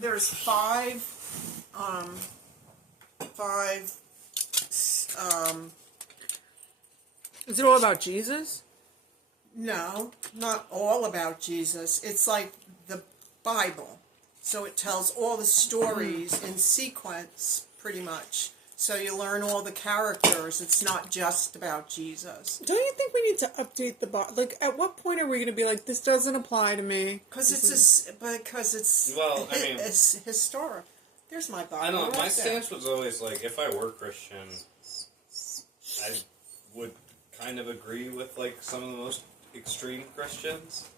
there's five, Is it all about Jesus? no, not all about Jesus. It's like the Bible. So it tells all the stories in sequence, pretty much. So you learn all the characters. It's not just about Jesus. Don't you think we need to update the Bible? Like, at what point are we going to be like, this doesn't apply to me? Because it's Well, I mean, it's historic. There's my Bible. I don't know. right My there. stance was always like, if I were Christian, I would kind of agree with like some of the most extreme Christians.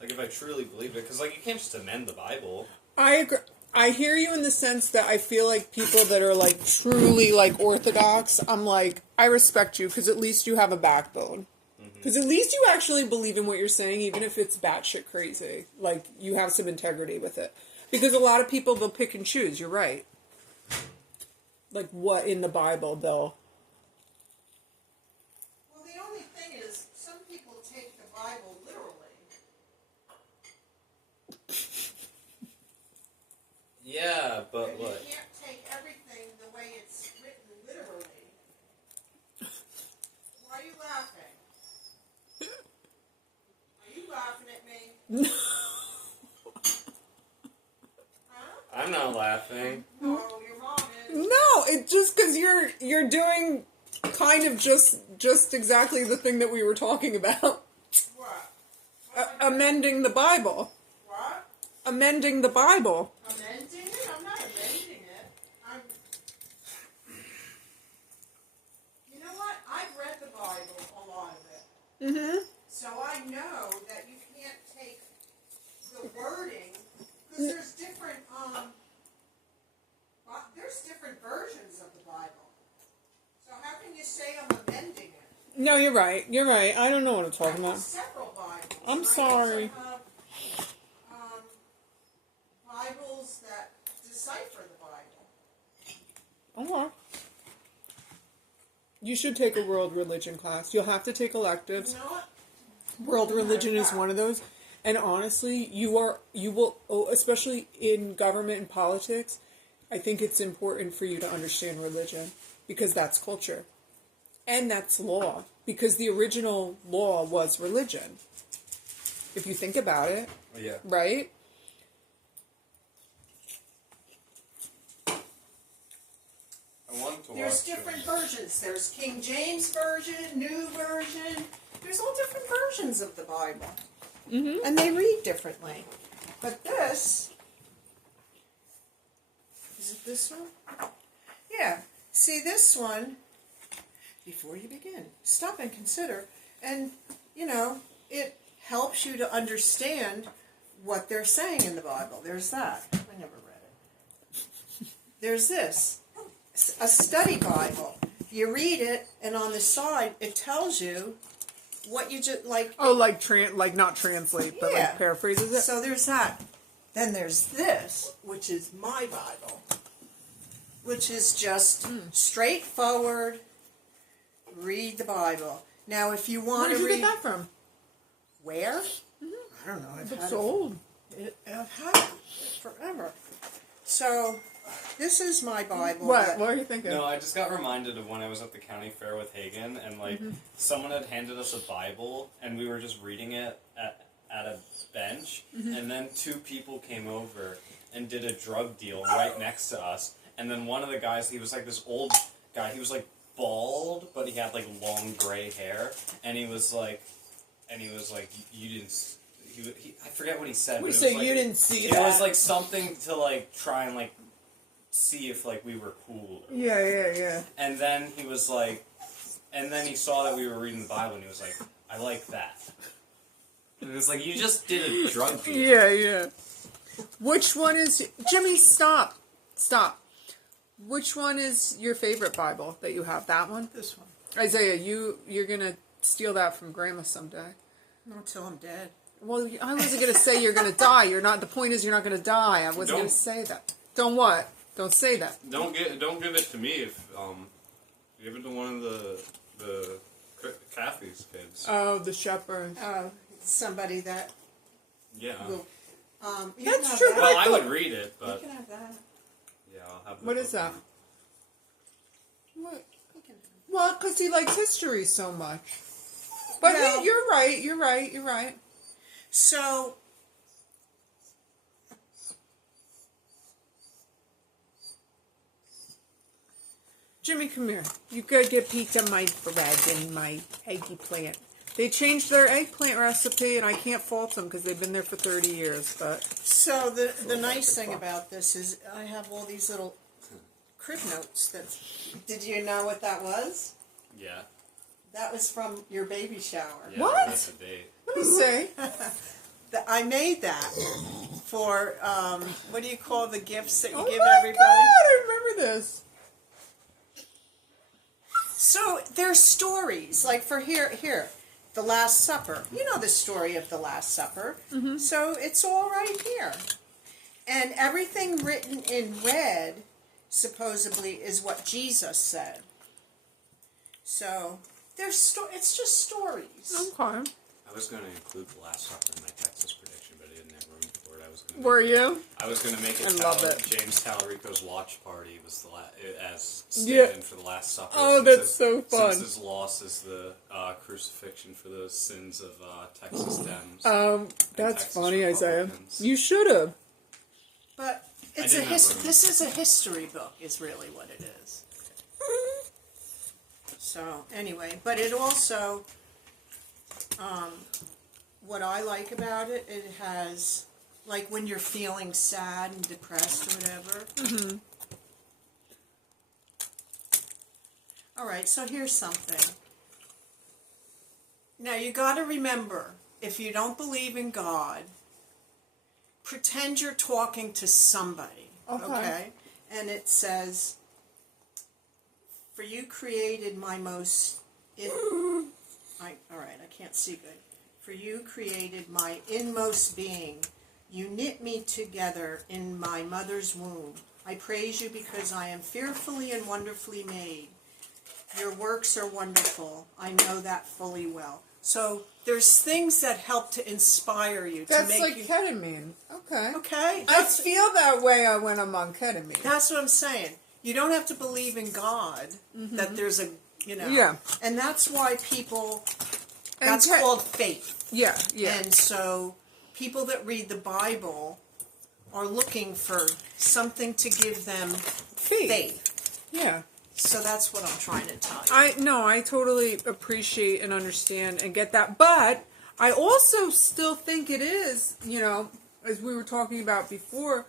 Like, if I truly believed it, because like you can't just amend the Bible. I agree. I hear you in the sense that I feel like people that are like truly like orthodox, I'm like, I respect you because at least you have a backbone. Because at least you actually believe in what you're saying, even if it's batshit crazy. Like, you have some integrity with it. Because a lot of people, they'll pick and choose. You're right. Like, what in the Bible they'll... Well, the only thing is, some people take the Bible literally. Yeah, but And you what? can't take everything the way it's written literally. Why are you laughing? Are you laughing at me? Huh? I'm not laughing. No, your mom is. No, it's just because you're doing kind of just exactly the thing that we were talking about. What? Amending the Bible. What? Amending the Bible. Amending it? I'm not amending it. I'm. You know what? I've read the Bible, a lot of it. Mm-hmm. So I know that you can't take the wording, because there's different, there's different versions of the Bible. So how can you say I'm amending it? No, you're right. You're right. I don't know what I'm talking I have about. several Bibles. I'm and sorry. I have some, Bibles that decipher the Bible. Okay. You should take a world religion class. You'll have to take electives. You know what? World religion is one of those. And honestly, you will, especially in government and politics, I think it's important for you to understand religion because that's culture. And that's law. Because the original law was religion. If you think about it. Yeah. Right? I wanted to There's watch. different versions. There's King James Version, New Version. There's all different versions of the Bible. Mm-hmm. And they read differently. But this... Is it this one? Yeah. See, this one, before you begin, stop and consider. And, you know, it helps you to understand what they're saying in the Bible. There's that. I never read it. There's this. A study Bible. You read it, and on the side, it tells you what you just, like... Oh, like not translate, but Yeah. like paraphrases it? So there's that. Then there's this, which is my Bible, which is just straightforward, read the Bible. Now, if you want Where to did you read... get that from? Where? I don't know. I've It's had old. I've had it forever. So, this is my Bible. What are you thinking? No, I just got reminded of when I was at the county fair with Hagen, and like someone had handed us a Bible, and we were just reading it at a bench, and then two people came over and did a drug deal right next to us, and then one of the guys, he was like this old guy, he was like bald, but he had like long gray hair, and he was like, you didn't. I forget what he said. We but it say was like, you didn't see it that. was like something to like try and like see if like we were cool. Yeah. And then he was like, and then he saw that we were reading the Bible, and he was like, I like that. And it was like, you just did a drug deal. Yeah. Which one is... Jimmy, stop. Which one is your favorite Bible that you have? That one? This one. Isaiah, you're going to steal that from Grandma someday. Not until I'm dead. Well, I wasn't going to say you're going to die. You're not. The point is you're not going to die. I wasn't going to say that. Don't what? Don't say that. Don't give it to me if give it to one of the Kathy's kids. Oh, the shepherd. Oh, somebody that Yeah. will... you That's can have true, that. but Well, I would read it, You but can What is that? What? You can- Well, because he likes history so much. But Well- you're right. You're right. You're right. So, Jimmy, come here. You gotta get pizza, my bread, and my eggplant. They changed their eggplant recipe, and I can't fault them because they've been there for 30 years. But so the nice thing about this is I have all these little crib notes. Did you know what that was? Yeah. That was from your baby shower. Yeah, What? That's a date. let me see. I made that for what do you call the gifts that you Oh give my everybody? God! I remember this. So there's stories like for here, the Last Supper. You know the story of the Last Supper. Mm-hmm. So it's all right here, and everything written in red supposedly is what Jesus said. So it's just stories. Okay. I was going to include the Last Supper in my Texas prediction, but I didn't have room for it. Were you? I was going to make it. I love it. James Talarico's watch party was as Yeah. stand-in for the Last Supper. Oh, since that's his- so fun. Since his loss is the crucifixion for the sins of Texas Dems. That's Texas funny, Isaiah. Republicans. You should have. But I it's a didn't have room. this is a history book, is really what it is. So anyway, but it also, what I like about it, it has like when you're feeling sad and depressed or whatever. Mm-hmm. All right, so here's something. Now you got to remember, if you don't believe in God, pretend you're talking to somebody. Okay. And it says, "For you created my most." All right, I can't see good. "For you created my inmost being. You knit me together in my mother's womb. I praise you because I am fearfully and wonderfully made. Your works are wonderful. I know that fully well." So there's things that help to inspire you to That's make like you ketamine. Okay. okay. I feel that way when I'm on ketamine. That's what I'm saying. You don't have to believe in God that there's a, Yeah. And that's why people, And that's called faith. Yeah, yeah. And so people that read the Bible are looking for something to give them faith. Yeah. So that's what I'm trying to tell you. I totally appreciate and understand and get that. But I also still think it is, as we were talking about before,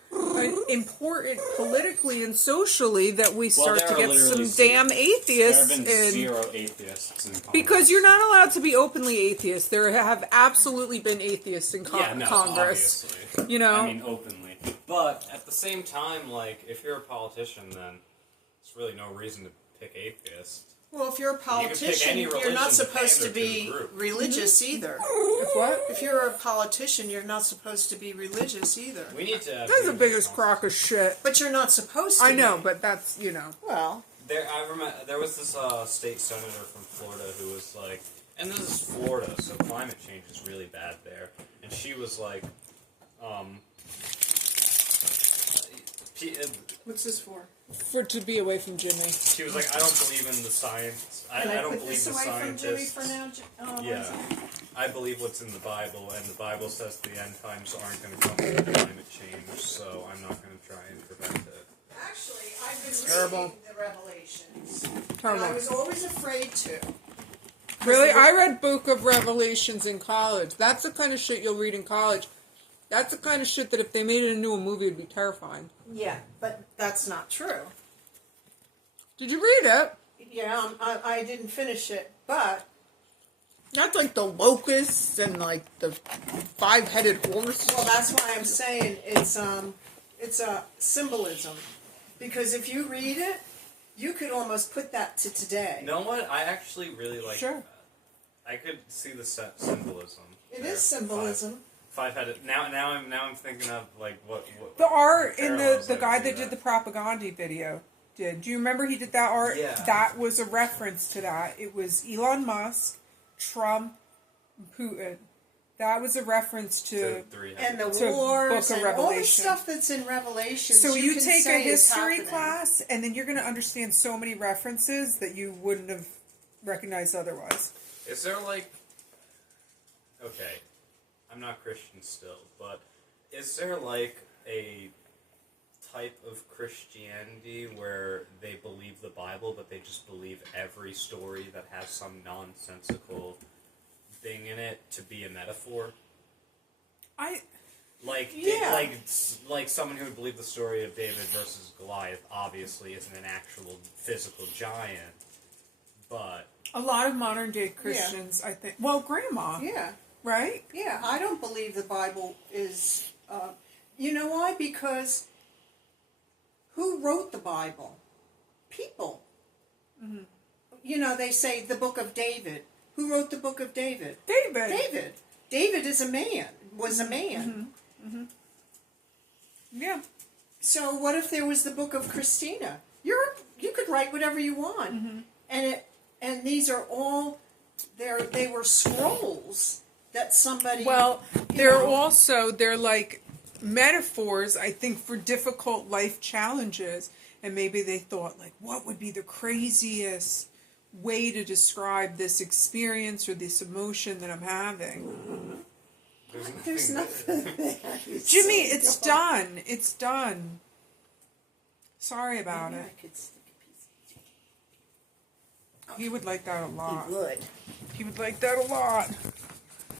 important politically and socially that we start there to are get literally some damn There atheists have been in. 0 atheists in Congress. Because you're not allowed to be openly atheist. There have absolutely been atheists in Congress. Obviously. I I mean, openly. But at the same time, like, if you're a politician, then there's really no reason to pick atheist. Well, if you're a can pick politician, any you're religion not to supposed to pander to the be group. religious either. If what? If you're a politician, you're not supposed to be religious either. We need to. That's the biggest crock of shit. But you're not supposed to I know, be. but that's, Well, I remember there was this state senator from Florida who was like, and this is Florida, so climate change is really bad there. And she was like, what's this for? to be away from Jimmy. she was like, I don't believe in the science. I Can I don't put believe this the away from Jimmy scientists. for now? Yeah, I believe what's in the Bible, and the Bible says the end times aren't going to come with climate change, so I'm not going to try and prevent it. Actually, I've been Terrible. reading the Revelations. And Terrible. I was always afraid to. Really? I read Book of Revelations in college. That's the kind of shit you'll read in college. That's the kind of shit that if they made it into a movie, it'd be terrifying. Yeah, but that's not true. Did you read it? Yeah, I didn't finish it, but That's like the locusts and like the 5-headed horse. well, that's why I'm saying it's a symbolism, because if you read it, you could almost put that to today. You know what? I actually really like Sure. that. I could see the symbolism. It there. is symbolism. Five-headed. Now I'm thinking of like what The art in parallels the I guy would that do did the propaganda video did. Do you remember he did that art? Yeah. That was a reference to that. It was Elon Musk, Trump, Putin. That was a reference So to. 300. And the To wars Book of and all the Revelation. stuff that's in Revelation. So you can take a say is history happening. class, and then you're going to understand so many references that you wouldn't have recognized otherwise. Is there like, okay, I'm not Christian still, but is there like a type of Christianity where they believe the Bible, but they just believe every story that has some nonsensical thing in it to be a metaphor? Like, Yeah. like someone who would believe the story of David versus Goliath obviously isn't an actual physical giant, but A lot of modern day Christians, I think. Well, Grandma, Yeah. right? Yeah, I don't believe the Bible is. You know why? Because who wrote the Bible? People. Mm-hmm. You know, they say the Book of David. Who wrote the Book of David? David. David. David is a man. Was a man. Yeah. So what if there was the Book of Christina? You could write whatever you want, and these are all they were scrolls that somebody. Well, you they're know, they're like metaphors, I think, for difficult life challenges. And maybe they thought, like, what would be the craziest way to describe this experience or this emotion that I'm having? There's nothing there. Jimmy, it's done. It's done. Sorry about Maybe it. I could stick a piece. He would like that a lot. He would. He would like that a lot.